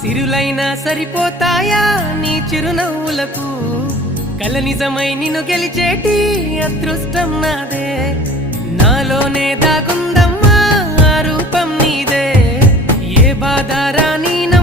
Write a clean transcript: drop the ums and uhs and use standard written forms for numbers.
సిరులైనా సరిపోతాయా నీ చిరునవ్వులకు కల నిజమై నిన్ను గెలిచేటి అదృష్టం నాదే నాలోనే దాగుందమ్మా ఆ రూపం నీదే ఏ బాధ రాని